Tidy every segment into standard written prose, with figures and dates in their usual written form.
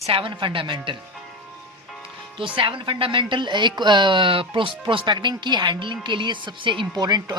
7 fundamental. तो 7 fundamental एक prospecting की हैंडलिंग के लिए सबसे इम्पोर्टेंट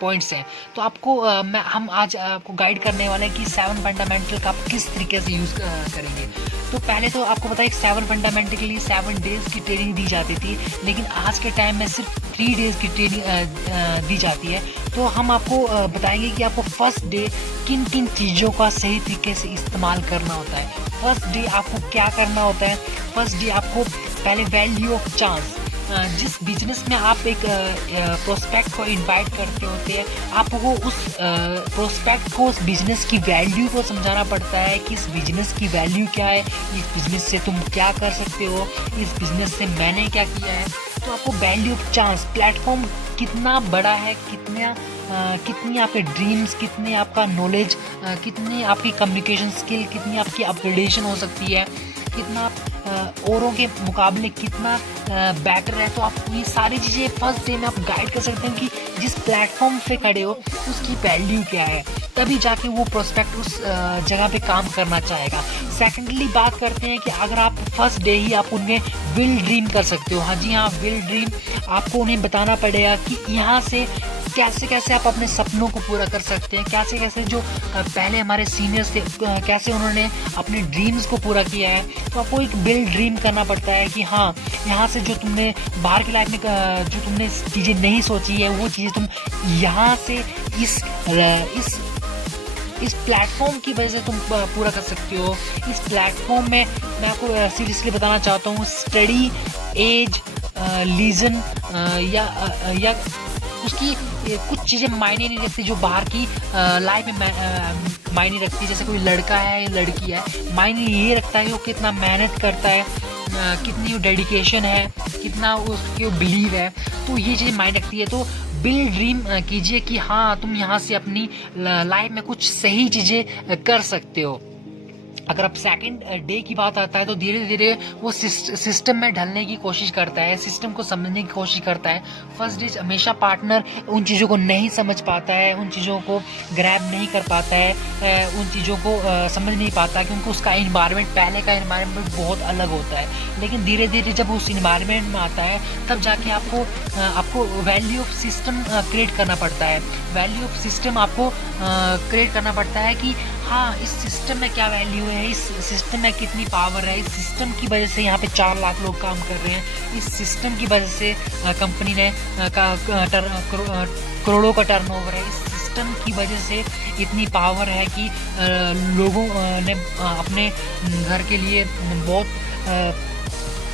पॉइंट्स हैं। तो आपको हम आज आपको गाइड करने वाले हैं कि 7 फंडामेंटल का आप किस तरीके से यूज़ करेंगे। तो पहले तो आपको पता है 7 फंडामेंटल के लिए 7 डेज़ की ट्रेनिंग दी जाती थी, लेकिन आज के टाइम में सिर्फ 3 डेज़ की ट्रेनिंग दी जाती है। तो हम आपको बताएंगे कि आपको फर्स्ट डे किन किन चीज़ों का सही तरीके से इस्तेमाल करना होता है। फर्स्ट डे आपको क्या करना होता है। फर्स्ट डे आपको पहले वैल्यू ऑफ चांस, जिस बिजनेस में आप एक प्रोस्पेक्ट को इनवाइट करते होते हैं, आपको उस प्रोस्पेक्ट को उस बिजनेस की वैल्यू को समझाना पड़ता है कि इस बिजनेस की वैल्यू क्या है, इस बिजनेस से तुम क्या कर सकते हो, इस बिजनेस से मैंने क्या किया है। तो आपको वैल्यू ऑफ चांस, प्लेटफॉर्म कितना बड़ा है, कितनी आपके ड्रीम्स, कितनी आपका नॉलेज, कितनी आपकी कम्युनिकेशन स्किल, कितनी आपकी अपग्रेडेशन हो सकती है, कितना आप औरों के मुकाबले कितना बेटर है। तो आप ये सारी चीज़ें फर्स्ट डे में आप गाइड कर सकते हैं कि जिस प्लेटफॉर्म पे खड़े हो उसकी वैल्यू क्या है, तभी जाके वो प्रोस्पेक्ट उस जगह पे काम करना चाहेगा। सेकेंडली बात करते हैं कि अगर आप फर्स्ट डे ही आप उनमें विल ड्रीम कर सकते हो। हाँ जी हाँ, विल ड्रीम। आपको उन्हें बताना पड़ेगा कि यहाँ से कैसे कैसे आप अपने सपनों को पूरा कर सकते हैं, कैसे कैसे जो पहले हमारे सीनियर्स थे कैसे उन्होंने अपने ड्रीम्स को पूरा किया है। तो आपको एक बिल ड्रीम करना पड़ता है कि हाँ, यहाँ से जो तुमने बाहर की लाइफ में जो तुमने चीज़ें नहीं सोची है, वो चीज़ें तुम यहाँ से इस प्लेटफॉर्म की वजह से तुम पूरा कर सकते हो। इस प्लेटफॉर्म में मैं आपको सीरियसली बताना चाहता हूँ, स्टडी, एज, लीजन या उसकी कुछ चीज़ें मायने नहीं रखती जो बाहर की लाइफ में मायने रखती है। जैसे कोई लड़का है या लड़की है, मायने ये रखता है कि वो कितना मेहनत करता है, कितनी वो डेडिकेशन है, कितना उसके बिलीव है। तो ये चीज़ें मायने रखती है। तो बिल ड्रीम कीजिए कि हाँ, तुम यहाँ से अपनी लाइफ में कुछ सही चीज़ें कर सकते हो। अगर आप सेकंड डे की बात आता है तो धीरे धीरे वो सिस्टम में ढलने की कोशिश करता है, सिस्टम को समझने की कोशिश करता है। फर्स्ट डे हमेशा पार्टनर उन चीज़ों को नहीं समझ पाता है, उन चीज़ों को ग्रैब नहीं कर पाता है, उन चीज़ों को समझ नहीं पाता, क्योंकि उसका इन्वायरमेंट, पहले का इन्वायरमेंट बहुत अलग होता है। लेकिन धीरे धीरे जब उस इन्वायरमेंट में आता है, तब जाके आपको वैल्यू ऑफ सिस्टम क्रिएट करना पड़ता है। वैल्यू ऑफ सिस्टम आपको क्रिएट करना पड़ता है कि हाँ, इस सिस्टम में क्या वैल्यू है, इस सिस्टम में कितनी पावर है, इस सिस्टम की वजह से यहाँ पे 4 लाख लोग काम कर रहे हैं, इस सिस्टम की वजह से कंपनी ने करोड़ों का टर्नओवर है, इस सिस्टम की वजह से इतनी पावर है कि लोगों ने अपने घर के लिए बहुत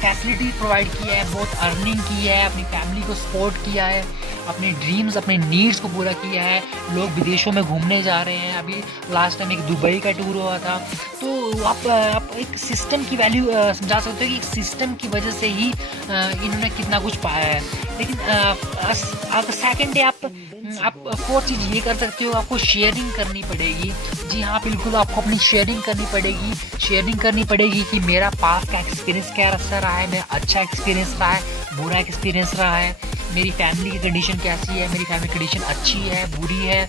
फैसिलिटी प्रोवाइड किया है, बहुत अर्निंग की है, अपनी फैमिली को सपोर्ट किया है, अपने ड्रीम्स, अपने नीड्स को पूरा किया है। लोग विदेशों में घूमने जा रहे हैं। अभी लास्ट टाइम एक दुबई का टूर हुआ था। तो आप एक सिस्टम की वैल्यू समझा सकते हो कि सिस्टम की वजह से ही इन्होंने कितना कुछ पाया है। लेकिन सेकेंड डे आप और चीज़ ये कर सकते हो, आपको शेयरिंग करनी पड़ेगी। जी हाँ, बिल्कुल, आपको अपनी शेयरिंग करनी पड़ेगी। शेयरिंग करनी पड़ेगी कि मेरा पास का एक्सपीरियंस कैसा रहा है, मेरा अच्छा एक्सपीरियंस रहा है, बुरा एक्सपीरियंस रहा है, मेरी फैमिली की कंडीशन कैसी है, मेरी फैमिली कंडीशन अच्छी है, बुरी है।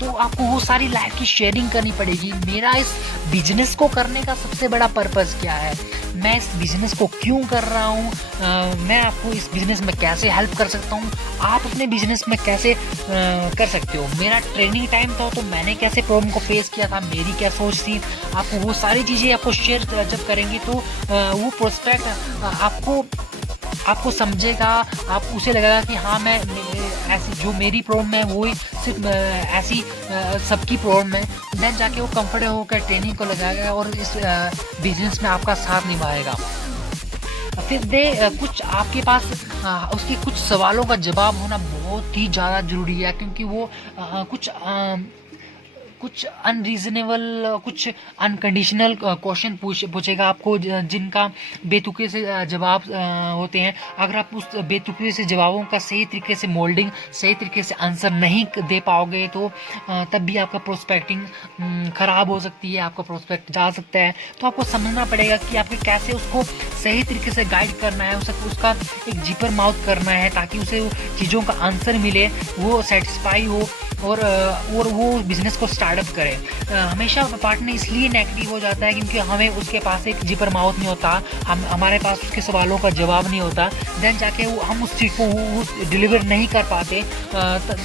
तो आपको वो सारी लाइफ की शेयरिंग करनी पड़ेगी। मेरा इस बिजनेस को करने का सबसे बड़ा पर्पज़ क्या है, मैं इस बिज़नेस को क्यों कर रहा हूँ, मैं आपको इस बिज़नेस में कैसे हेल्प कर सकता हूँ, आप अपने बिज़नेस में कैसे कर सकते हो। मेरा ट्रेनिंग टाइम था तो मैंने कैसे प्रॉब्लम को फेस किया था, मेरी क्या सोच थी। आपको वो सारी चीज़ें आपको शेयर जब करेंगे तो वो प्रोस्पेक्ट आपको समझेगा, आप उसे लगेगा कि हाँ, मैं ऐसी जो मेरी प्रॉब्लम है वो ही सिर्फ ऐसी सबकी प्रॉब्लम है। देन जाके वो कंफर्टेबल होकर ट्रेनिंग को लगाएगा और इस बिजनेस में आपका साथ निभाएगा। फिर कुछ आपके पास उसके कुछ सवालों का जवाब होना बहुत ही ज़्यादा ज़रूरी है, क्योंकि वो कुछ अनरीजनेबल, कुछ अनकंडीशनल क्वेश्चन पूछेगा आपको, जिनका बेतुके से जवाब होते हैं। अगर आप उस बेतुके से जवाबों का सही तरीके से मोल्डिंग, सही तरीके से आंसर नहीं दे पाओगे तो तब भी आपका प्रोस्पेक्टिंग ख़राब हो सकती है, आपका प्रोस्पेक्ट जा सकता है। तो आपको समझना पड़ेगा कि आपके कैसे उसको सही तरीके से गाइड करना है, उसका एक जीपर माउथ करना है, ताकि उसे चीज़ों का आंसर मिले, वो सेटिस्फाई हो, और वो बिज़नेस को स्टार्टअप करे। हमेशा पार्टनर इसलिए नेगेटिव हो जाता है क्योंकि हमें उसके पास एक जिपर माउथ नहीं होता, हमारे पास उसके सवालों का जवाब नहीं होता, देन जाके हम उस चीज़ को डिलीवर नहीं कर पाते,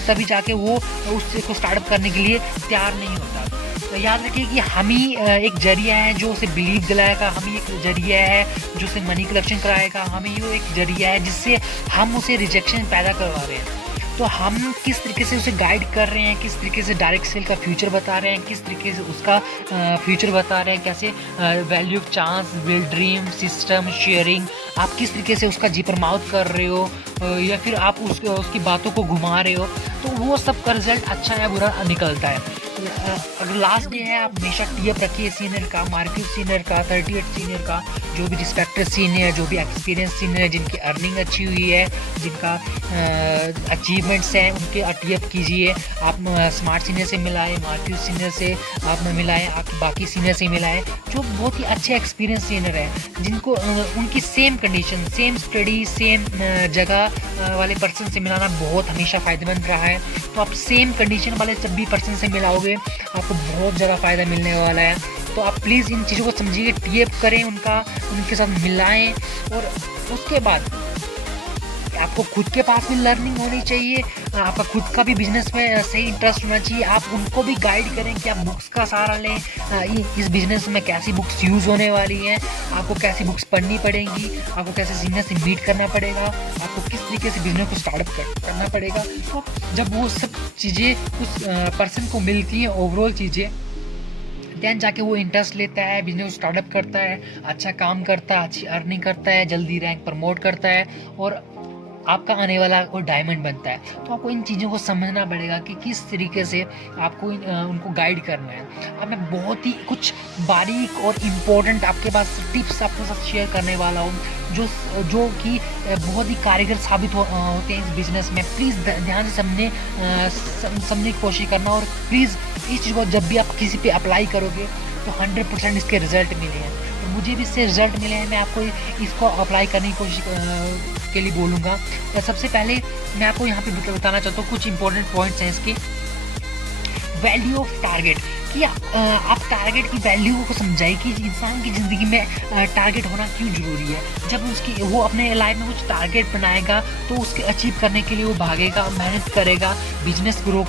तभी जाके वो उस चीज़ को स्टार्टअप करने के लिए तैयार नहीं होता। तो याद रखिए कि हम ही एक जरिया है जो उसे बिलीव दिलाएगा, हम ही एक जरिया है जो उसे मनी कलेक्शन कराएगा, हम ही वो एक जरिया है जिससे हम उसे रिजेक्शन पैदा करवा रहे हैं। तो हम किस तरीके से उसे गाइड कर रहे हैं, किस तरीके से डायरेक्ट सेल का फ्यूचर बता रहे हैं, किस तरीके से उसका फ्यूचर बता रहे हैं, कैसे value chance build dream system sharing आप किस तरीके से उसका जीपर माउथ कर रहे हो, या फिर आप उसकी बातों को घुमा रहे हो, तो वो सब का रिजल्ट अच्छा या बुरा निकलता है। अगर लास्ट डे है आप हमेशा टीएप रखिए सीनियर का, मार्केट सीनियर का, 38 सीनियर का, जो भी रिस्पेक्टेड सीनियर, जो भी एक्सपीरियंस सीनियर है, जिनकी अर्निंग अच्छी हुई है, जिनका अचीवमेंट्स हैं, उनके टीएप कीजिए। आप स्मार्ट सीनियर से मिलाएं, मार्केट सीनियर से आप मिलाएं, आप बाकी सीनियर से मिलाएं जो बहुत ही अच्छे एक्सपीरियंस सीनियर हैं, जिनको उनकी same condition, same study, same जगह वाले पर्सन से मिलाना बहुत हमेशा फ़ायदेमंद रहा है। तो आप सेम कंडीशन वाले जब भी पर्सन से मिलाओगे आपको बहुत ज़्यादा फ़ायदा मिलने वाला है। तो आप प्लीज़ इन चीज़ों को समझिए, टीएप करें उनके साथ मिलाएं, और उसके बाद आपको खुद के पास भी लर्निंग होनी चाहिए, आपका खुद का भी बिजनेस में सही इंटरेस्ट होना चाहिए। आप उनको भी गाइड करें कि आप बुक्स का सहारा लें, इस बिज़नेस में कैसी बुक्स यूज़ होने वाली हैं, आपको कैसी बुक्स पढ़नी पड़ेंगी, आपको कैसे सीनियर से मीट करना पड़ेगा, आपको किस तरीके से बिज़नेस को स्टार्टअप करना पड़ेगा। तो जब वो सब चीज़ें उस पर्सन को मिलती हैं, ओवरऑल चीज़ें, देन जाके वो इंटरेस्ट लेता है, बिजनेस स्टार्टअप करता है, अच्छा काम करता है, अच्छी अर्निंग करता है, जल्दी रैंक प्रमोट करता है, और आपका आने वाला वो डायमंड बनता है। तो आपको इन चीज़ों को समझना पड़ेगा कि किस तरीके से आपको उनको गाइड करना है। अब मैं बहुत ही कुछ बारीक और इम्पोर्टेंट आपके पास टिप्स आपके साथ शेयर करने वाला हूँ जो कि बहुत ही कारगर साबित होते हैं इस बिज़नेस में। प्लीज़ ध्यान से समझने की कोशिश करना, और प्लीज़ इस चीज़ को जब भी आप किसी पे अप्लाई करोगे तो 100% इसके रिज़ल्ट मिले हैं, और मुझे भी इससे रिज़ल्ट मिले हैं। मैं आपको इसको अप्लाई करने की कोशिश के लिए बोलूँगा। सबसे पहले मैं आपको यहाँ पे बताना चाहता हूँ कुछ इंपॉर्टेंट पॉइंट्स हैं इसके। वैल्यू ऑफ टारगेट, कि आप टारगेट की वैल्यू को समझाइए कि इंसान की ज़िंदगी में टारगेट होना क्यों ज़रूरी है। जब वो अपने लाइफ में कुछ टारगेट बनाएगा तो उसके अचीव करने के लिए वो भागेगा, मेहनत करेगा, बिजनेस ग्रो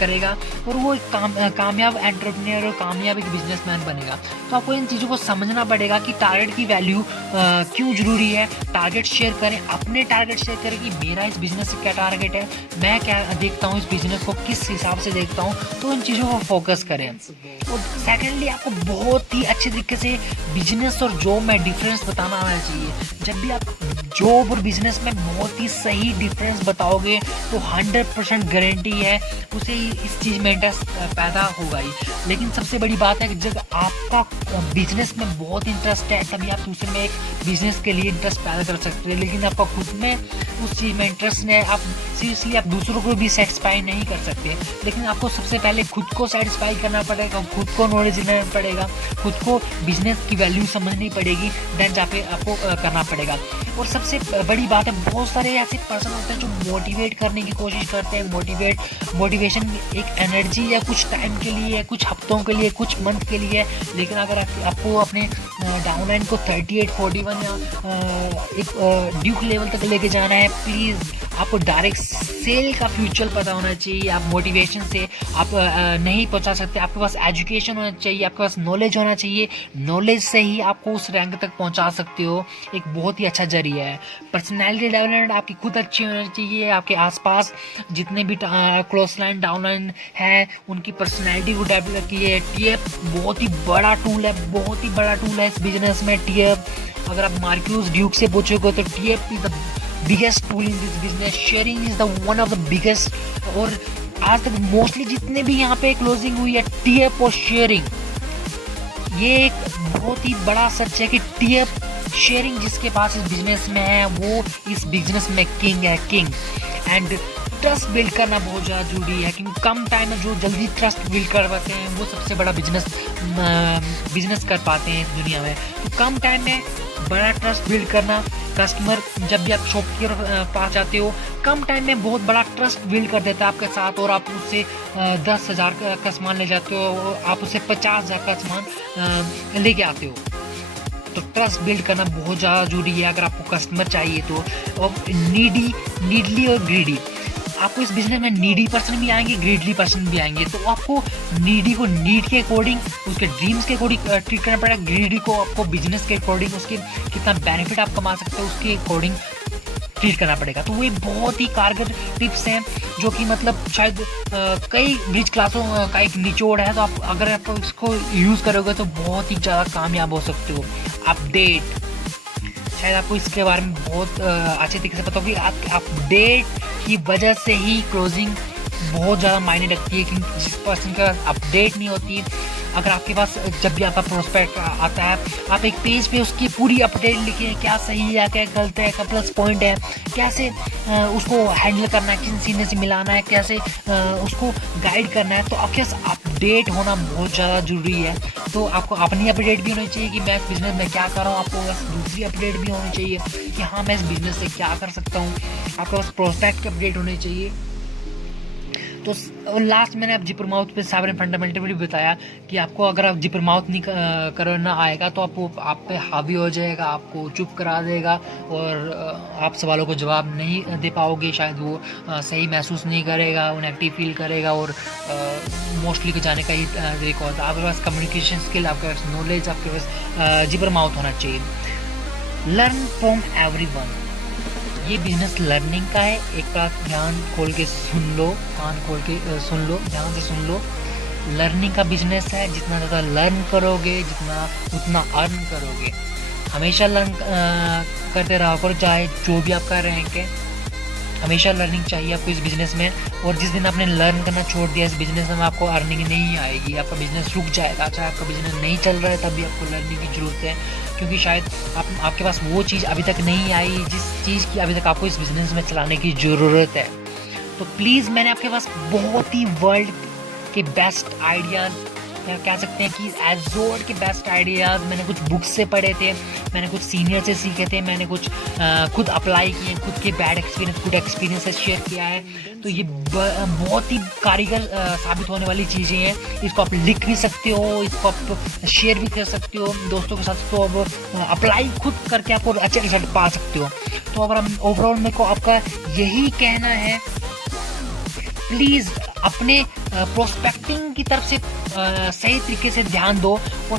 करेगा, और वो एक कामयाब एंटरप्रेन्योर और कामयाब एक बिजनेसमैन बनेगा। तो आपको इन चीज़ों को समझना पड़ेगा कि टारगेट की वैल्यू क्यों ज़रूरी है। टारगेट शेयर करें, अपने टारगेट शेयर करें कि मेरा इस बिज़नेस से क्या टारगेट है, मैं क्या देखता हूँ, इस बिज़नेस को किस हिसाब से देखता हूँ, तो इन चीज़ों को फोकस करें। और सेकेंडली आपको बहुत ही अच्छे तरीके से बिजनेस और जॉब में डिफरेंस बताना आना चाहिए। जब भी आप जॉब और बिजनेस में बहुत ही सही डिफरेंस बताओगे तो 100% गारंटी है उसे इस चीज़ में इंटरेस्ट पैदा होगा ही। लेकिन सबसे बड़ी बात है कि जब आपका बिजनेस में बहुत इंटरेस्ट है तभी आप दूसरे में एक बिजनेस के लिए इंटरेस्ट पैदा कर सकते हैं। लेकिन आपका खुद में उस चीज़ में इंटरेस्ट नहीं है, आप सीरियसली आप दूसरों को भी सेटिस्फाई नहीं कर सकते। लेकिन आपको सबसे पहले खुद को सेटिस्फाई करना पड़ेगा, खुद को नॉलेज लेना पड़ेगा, खुद को बिजनेस की वैल्यू समझनी पड़ेगी, देन जाके आपको करना पड़ेगा। और सबसे बड़ी बात है, बहुत सारे ऐसे पर्सन होते हैं जो मोटिवेट करने की कोशिश करते हैं। मोटिवेशन एक एनर्जी या कुछ टाइम के लिए, कुछ हफ्तों के लिए, कुछ मंथ के लिए। लेकिन अगर आपको अपने डाउनलाइन को 38, 41 या एक ड्यूक लेवल तक लेके जाना है, प्लीज़ आपको डायरेक्ट सेल का फ्यूचर पता होना चाहिए। आप मोटिवेशन से आप नहीं पहुंचा सकते, आपके पास एजुकेशन होना चाहिए, आपके पास नॉलेज होना चाहिए। नॉलेज से ही आपको उस रैंक तक पहुंचा सकते हो, एक बहुत ही अच्छा जरिया है। पर्सनैलिटी डेवलपमेंट आपकी खुद अच्छी होनी चाहिए। आपके आसपास जितने भी क्लोज लाइन डाउनलाइन है उनकी पर्सनैलिटी को डेवलप कीजिए। टीएप बहुत ही बड़ा टूल है, बहुत ही बड़ा टूल है इस बिजनेस में टीएप। अगर आप मार्क्यूस ड्यूक से पूछोगे तो TAP is the biggest tool in this business. Sharing is the one of the biggest. और आज तक मोस्टली जितने भी यहाँ पे क्लोजिंग हुई है टीएप और शेयरिंग, ये एक बहुत ही बड़ा सच है कि टीएप शेयरिंग जिसके पास इस बिजनेस में है वो इस बिजनेस में किंग है, किंग। एंड ट्रस्ट बिल्ड करना बहुत ज़्यादा जरूरी है, क्योंकि कम टाइम में जो जल्दी ट्रस्ट बिल्ड कर पाते हैं वो सबसे बड़ा बिजनेस कर पाते हैं इस दुनिया में। तो कम टाइम में बड़ा ट्रस्ट बिल्ड करना कस्टमर जब भी आप शॉप के पास जाते हो, कम टाइम में बहुत बड़ा ट्रस्ट बिल्ड कर देता है आपके साथ, और आप उससे 10,000 का सामान ले जाते हो, आप उससे 50,000 का सामान लेके आते हो। तो ट्रस्ट बिल्ड करना बहुत ज़्यादा जरूरी है अगर आपको कस्टमर चाहिए तो। और नीडली और ग्रीडी, आपको इस बिजनेस में नीडी पर्सन भी आएंगे, ग्रीडली पर्सन भी आएंगे। तो आपको नीडी को नीड के अकॉर्डिंग, उसके ड्रीम्स के अकॉर्डिंग ट्रीट करना पड़ेगा। ग्रीडी को आपको बिजनेस के अकॉर्डिंग, उसके कितना बेनिफिट आप कमा सकते हो उसके अकॉर्डिंग ट्रीट करना पड़ेगा। तो वो बहुत ही कारगर टिप्स हैं जो कि मतलब शायद कई रिच क्लासों का एक निचोड़ है। तो आप अगर आप इसको यूज़ करोगे तो बहुत ही ज़्यादा कामयाब हो सकते हो। अपडेट, शायद आपको इसके बारे में बहुत अच्छे तरीके से पता होगी। अपडेट की वजह से ही क्लोजिंग बहुत ज़्यादा मायने रखती है, क्योंकि जिस पर्सन का अपडेट नहीं होती, अगर आपके पास जब भी आपका प्रोस्पेक्ट आता है, आप एक पेज पे उसकी पूरी अपडेट लिखें, क्या सही है, क्या गलत है, क्या प्लस पॉइंट है, कैसे उसको हैंडल करना है, किन सीने से मिलाना है, कैसे उसको गाइड करना है। तो आपके पास अपडेट होना बहुत ज़्यादा ज़रूरी है। तो आपको अपनी अपडेट भी होनी चाहिए कि मैं इस बिज़नेस में क्या कर रहा हूँ, आपको बस दूसरी अपडेट भी होनी चाहिए कि हाँ मैं इस बिज़नेस से क्या कर सकता हूँ, आपके पास प्रोस्पेक्ट की अपडेट होनी चाहिए। तो लास्ट मैंने अब जिपर माउथ पे 7 फंडामेंटल भी बताया कि आपको अगर आप जिपर माउथ नहीं करना आएगा तो आप पे हावी हो जाएगा, आपको चुप करा देगा, और आप सवालों को जवाब नहीं दे पाओगे। शायद वो सही महसूस नहीं करेगा, वो नेगेटिव फील करेगा, और मोस्टली को जाने का ही तरीका होता है। आपके पास कम्युनिकेशन स्किल, आपके पास नॉलेज, आपके पास जिपर माउथ होना चाहिए। लर्न फ्रॉम एवरीवन, ये बिजनेस लर्निंग का है। एक बार ध्यान खोल के सुन लो, कान खोल के सुन लो, ध्यान से सुन लो। लर्निंग का बिजनेस है, जितना ज़्यादा लर्न करोगे उतना अर्न करोगे। हमेशा लर्न करते रहो करो, चाहे जो भी आप कर रहे हैं, हमेशा लर्निंग चाहिए आपको इस बिज़नेस में। और जिस दिन आपने लर्न करना छोड़ दिया इस बिज़नेस में, आपको अर्निंग नहीं आएगी, आपका बिज़नेस रुक जाएगा। चाहे आपका बिज़नेस नहीं चल रहा है तब भी आपको लर्निंग की ज़रूरत है, क्योंकि शायद आपके पास वो चीज़ अभी तक नहीं आई जिस चीज़ की अभी तक आपको इस बिज़नेस में चलाने की ज़रूरत है। तो प्लीज़, मैंने आपके पास बहुत ही वर्ल्ड के बेस्ट आइडियाज़, या कह सकते हैं कि एज़ोर के बेस्ट आइडियाज़ मैंने कुछ बुक्स से पढ़े थे, मैंने कुछ सीनियर से सीखे थे, मैंने कुछ खुद अप्लाई किए, खुद के bad experience, good experience share किया है। तो ये बहुत ही कारीगर साबित होने वाली चीज़ें हैं। इसको आप लिख भी सकते हो, इसको आप शेयर भी कर सकते हो दोस्तों के साथ, तो आप अप्लाई खुद करके आपको अच्छे रिजल्ट पा सकते हो। तो अगर हम ओवरऑल मेरे को आपका यही कहना है, प्लीज़ अपने प्रोस्पेक्टिंग की तरफ से सही तरीके से ध्यान दो, और